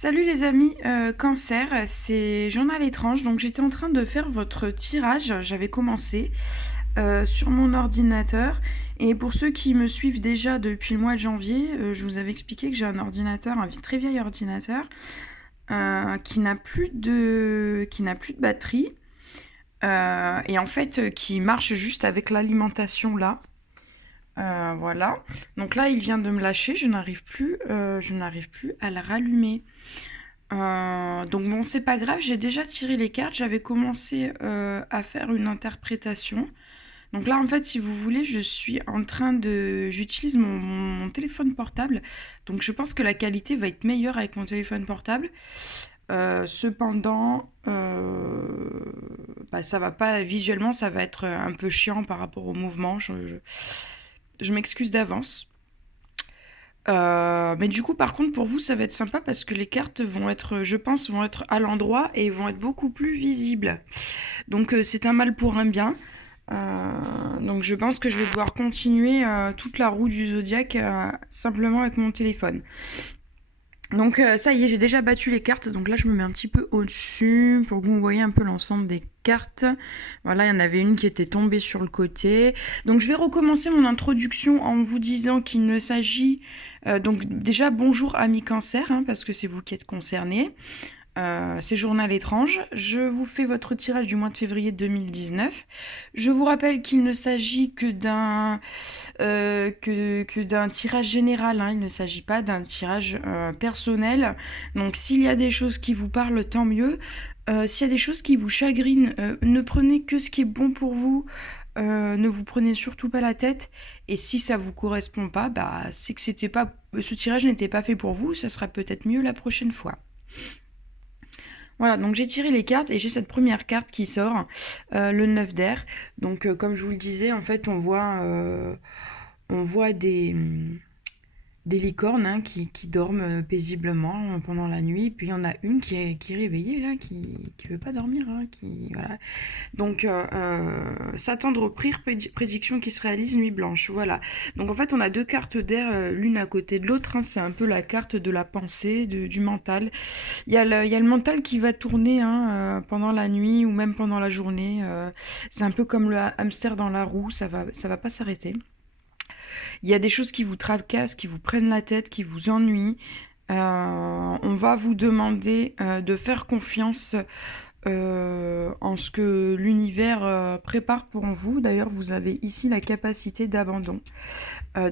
Salut les amis, Cancer, c'est Journal étrange. Donc j'étais en train de faire votre tirage, j'avais commencé sur mon ordinateur. Et pour ceux qui me suivent déjà depuis le mois de janvier, je vous avais expliqué que j'ai un ordinateur, très vieil ordinateur, qui n'a plus de batterie. Et en fait qui marche juste avec l'alimentation là. Voilà. Donc là, il vient de me lâcher, je n'arrive plus à le rallumer. Donc bon, c'est pas grave, j'ai déjà tiré les cartes, j'avais commencé à faire une interprétation. Donc là, en fait, si vous voulez, j'utilise mon téléphone portable. Donc je pense que la qualité va être meilleure avec mon téléphone portable. Cependant, ça va pas, visuellement, ça va être un peu chiant par rapport au mouvement. Je m'excuse d'avance. Mais du coup, par contre, pour vous, ça va être sympa parce que les cartes vont être, je pense, vont être à l'endroit et vont être beaucoup plus visibles. Donc, c'est un mal pour un bien. Donc, je pense que je vais devoir continuer toute la roue du zodiaque simplement avec mon téléphone. Donc, ça y est, j'ai déjà battu les cartes. Donc là, je me mets un petit peu au-dessus pour que vous voyez un peu l'ensemble des cartes. Voilà, il y en avait une qui était tombée sur le côté. Donc, je vais recommencer mon introduction en vous disant qu'il ne s'agit... donc déjà, bonjour amis Cancer, parce que c'est vous qui êtes concernés. C'est Journal étrange. Je vous fais votre tirage du mois de février 2019. Je vous rappelle qu'il ne s'agit que d'un tirage général. Il ne s'agit pas d'un tirage personnel. Donc s'il y a des choses qui vous parlent, tant mieux. S'il y a des choses qui vous chagrinent, ne prenez que ce qui est bon pour vous. Ne vous prenez surtout pas la tête. Et si ça vous correspond pas, c'est que ce tirage n'était pas fait pour vous. Ça sera peut-être mieux la prochaine fois. Voilà, donc j'ai tiré les cartes et j'ai cette première carte qui sort, le 9 d'air. Donc comme je vous le disais, en fait, on voit des licornes qui dorment paisiblement pendant la nuit. Puis il y en a une qui est réveillée là, qui veut pas dormir. Voilà. Donc Satan de reprise, prédiction qui se réalise, nuit blanche. Voilà. Donc en fait on a deux cartes d'air l'une à côté de l'autre. C'est un peu la carte de la pensée, du mental. Il y a le mental qui va tourner pendant la nuit ou même pendant la journée. C'est un peu comme le hamster dans la roue, ça va pas s'arrêter. Il y a des choses qui vous tracassent, qui vous prennent la tête, qui vous ennuient. On va vous demander de faire confiance en ce que l'univers prépare pour vous. D'ailleurs, vous avez ici la capacité d'abandon.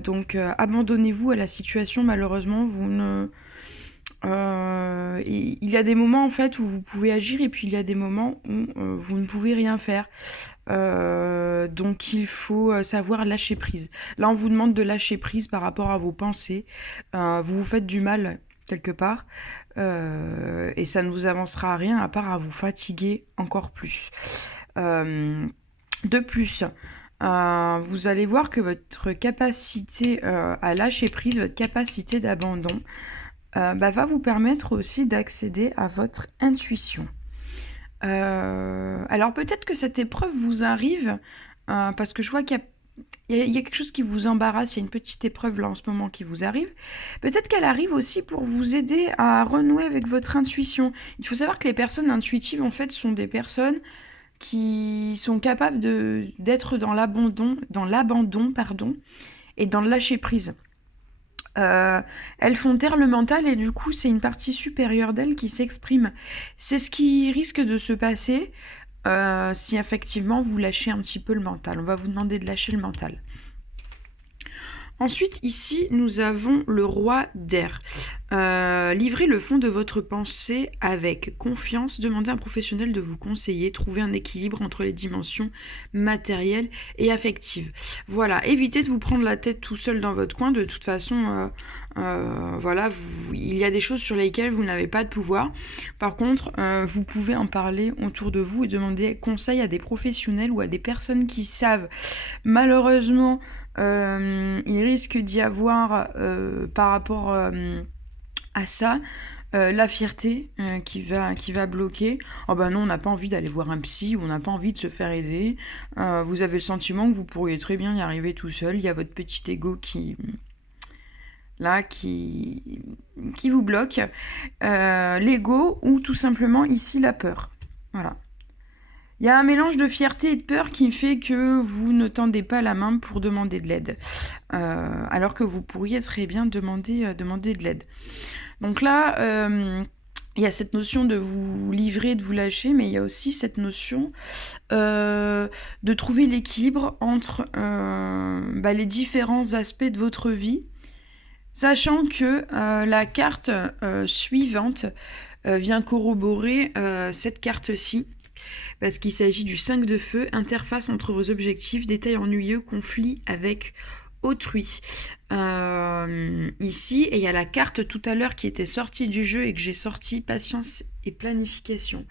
Donc, abandonnez-vous à la situation. Malheureusement, il y a des moments en fait où vous pouvez agir et puis il y a des moments où vous ne pouvez rien faire. Donc il faut savoir lâcher prise. Là on vous demande de lâcher prise par rapport à vos pensées. Vous vous faites du mal quelque part et ça ne vous avancera à rien à part à vous fatiguer encore plus. De plus, vous allez voir que votre capacité à lâcher prise, votre capacité d'abandon va vous permettre aussi d'accéder à votre intuition. Alors peut-être que cette épreuve vous arrive parce que je vois qu'il y a quelque chose qui vous embarrasse, il y a une petite épreuve là en ce moment qui vous arrive. Peut-être qu'elle arrive aussi pour vous aider à renouer avec votre intuition. Il faut savoir que les personnes intuitives en fait sont des personnes qui sont capables d'être dans l'abandon, et dans le lâcher prise. Elles font taire le mental et du coup c'est une partie supérieure d'elles qui s'exprime. C'est ce qui risque de se passer si effectivement vous lâchez un petit peu le mental. On va vous demander de lâcher le mental. Ensuite, ici, nous avons le roi d'air. Livrez le fond de votre pensée avec confiance. Demandez à un professionnel de vous conseiller. Trouvez un équilibre entre les dimensions matérielles et affectives. Voilà, évitez de vous prendre la tête tout seul dans votre coin. De toute façon, il y a des choses sur lesquelles vous n'avez pas de pouvoir. Par contre, vous pouvez en parler autour de vous et demander conseil à des professionnels ou à des personnes qui savent. Malheureusement, il risque d'y avoir par rapport à ça la fierté qui va bloquer. Oh non, on n'a pas envie d'aller voir un psy, ou on n'a pas envie de se faire aider. Vous avez le sentiment que vous pourriez très bien y arriver tout seul. Il y a votre petit ego là qui vous bloque, l'ego ou tout simplement ici la peur. Voilà. Il y a un mélange de fierté et de peur qui fait que vous ne tendez pas la main pour demander de l'aide, alors que vous pourriez très bien demander de l'aide. Donc là, il y a cette notion de vous livrer, de vous lâcher, mais il y a aussi cette notion de trouver l'équilibre entre les différents aspects de votre vie, sachant que la carte suivante vient corroborer cette carte-ci, parce qu'il s'agit du 5 de feu, interface entre vos objectifs, détails ennuyeux, conflit avec autrui. Ici, et il y a la carte tout à l'heure qui était sortie du jeu et que j'ai sorti, patience et planification.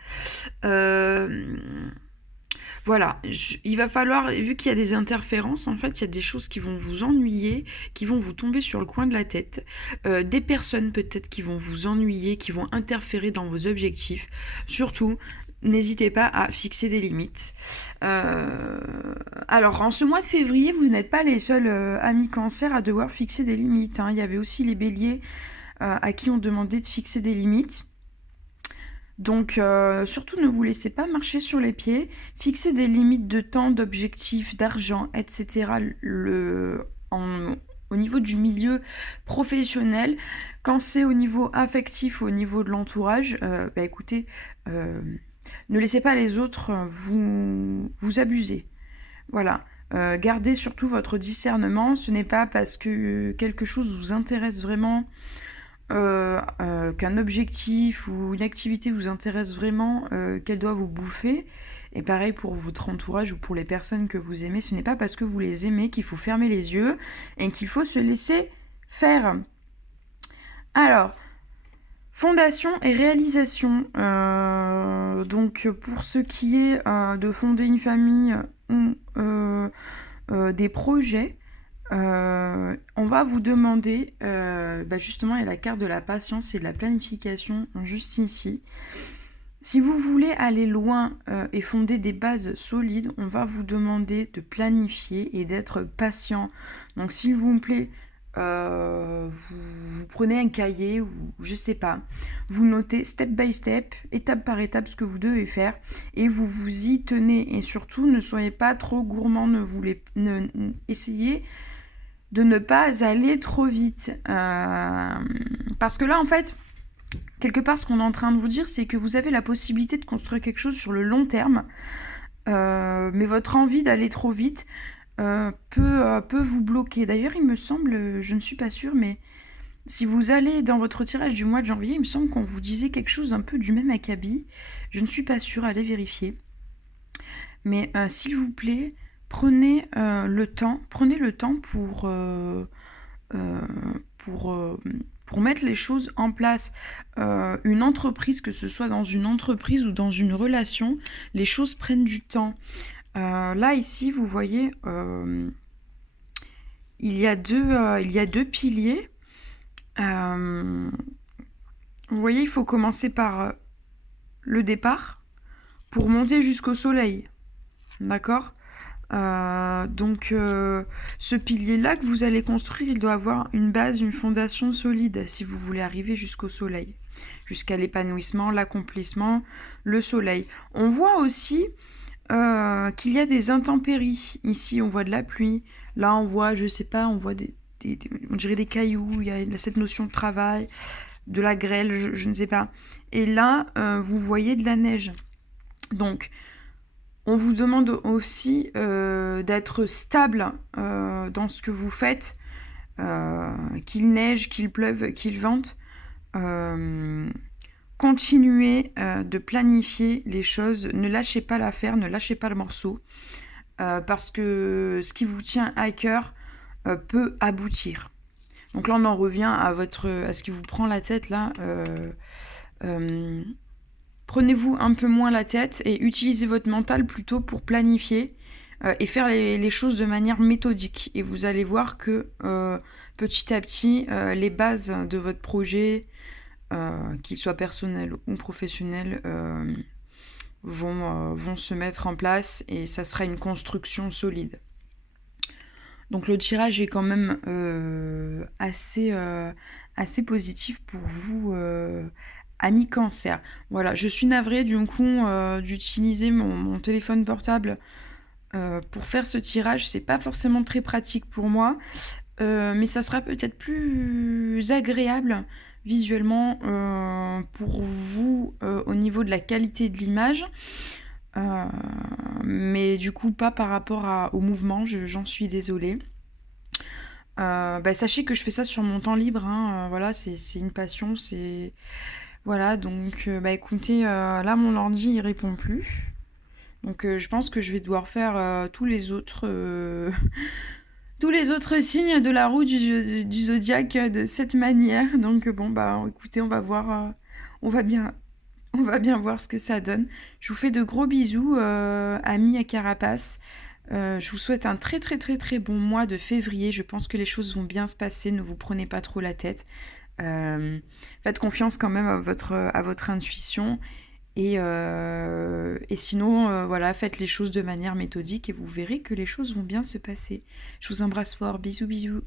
Voilà, il va falloir, vu qu'il y a des interférences, en fait, il y a des choses qui vont vous ennuyer, qui vont vous tomber sur le coin de la tête, des personnes peut-être qui vont vous ennuyer, qui vont interférer dans vos objectifs. Surtout, n'hésitez pas à fixer des limites. Alors, en ce mois de février, vous n'êtes pas les seuls amis cancer à devoir fixer des limites, hein. Il y avait aussi les béliers à qui on demandait de fixer des limites. Donc, surtout, ne vous laissez pas marcher sur les pieds. Fixez des limites de temps, d'objectifs, d'argent, etc. Au niveau du milieu professionnel. Quand c'est au niveau affectif, au niveau de l'entourage, écoutez, ne laissez pas les autres vous abuser. Voilà. Gardez surtout votre discernement. Ce n'est pas parce que quelque chose vous intéresse vraiment, qu'un objectif ou une activité vous intéresse vraiment, qu'elle doit vous bouffer. Et pareil pour votre entourage ou pour les personnes que vous aimez, ce n'est pas parce que vous les aimez qu'il faut fermer les yeux et qu'il faut se laisser faire. Alors, fondation et réalisation. Donc pour ce qui est de fonder une famille ou des projets, on va vous demander, justement, il y a la carte de la patience et de la planification juste ici. Si vous voulez aller loin et fonder des bases solides, on va vous demander de planifier et d'être patient. Donc s'il vous plaît, vous prenez un cahier ou je sais pas, vous notez step by step, étape par étape ce que vous devez faire et vous vous y tenez. Et surtout, ne soyez pas trop gourmand, essayez de ne pas aller trop vite. Parce que là, en fait, quelque part, ce qu'on est en train de vous dire, c'est que vous avez la possibilité de construire quelque chose sur le long terme, mais votre envie d'aller trop vite peut vous bloquer. D'ailleurs, il me semble, je ne suis pas sûre, mais si vous allez dans votre tirage du mois de janvier, il me semble qu'on vous disait quelque chose un peu du même acabit. Je ne suis pas sûre, allez vérifier. Mais s'il vous plaît, prenez le temps pour mettre les choses en place. Une entreprise, que ce soit dans une entreprise ou dans une relation, les choses prennent du temps. Là, ici, vous voyez, il y a deux piliers. Vous voyez, il faut commencer par le départ pour monter jusqu'au soleil. D'accord ? Donc, ce pilier-là que vous allez construire, il doit avoir une base, une fondation solide si vous voulez arriver jusqu'au soleil, jusqu'à l'épanouissement, l'accomplissement, le soleil. On voit aussi qu'il y a des intempéries. Ici, on voit de la pluie. Là, on voit, je sais pas, on voit on dirait des cailloux. Il y a cette notion de travail, de la grêle, je ne sais pas. Et là, vous voyez de la neige. Donc, on vous demande aussi d'être stable dans ce que vous faites, qu'il neige, qu'il pleuve, qu'il vente. Continuez de planifier les choses, ne lâchez pas l'affaire, ne lâchez pas le morceau, parce que ce qui vous tient à cœur peut aboutir. Donc là, on en revient à ce qui vous prend la tête là. Prenez-vous un peu moins la tête et utilisez votre mental plutôt pour planifier et faire les choses de manière méthodique. Et vous allez voir que petit à petit, les bases de votre projet, qu'il soit personnel ou professionnel, vont se mettre en place et ça sera une construction solide. Donc le tirage est quand même assez positif pour vous, amis Cancer. Voilà, je suis navrée du coup d'utiliser mon téléphone portable pour faire ce tirage. C'est pas forcément très pratique pour moi, mais ça sera peut-être plus agréable visuellement pour vous au niveau de la qualité de l'image. Euh, mais du coup pas par rapport au mouvement, j'en suis désolée. Sachez que je fais ça sur mon temps libre, hein, voilà, c'est une passion, c'est... Voilà, donc écoutez, là mon ordi il répond plus. Donc je pense que je vais devoir faire tous les autres signes de la roue du zodiaque de cette manière. Donc bon bah écoutez, on va voir, on va bien voir ce que ça donne. Je vous fais de gros bisous, amis à Carapace. Je vous souhaite un très très très très bon mois de février. Je pense que les choses vont bien se passer. Ne vous prenez pas trop la tête. Faites confiance quand même à votre intuition. Et sinon, voilà, faites les choses de manière méthodique et vous verrez que les choses vont bien se passer. Je vous embrasse fort. Bisous bisous.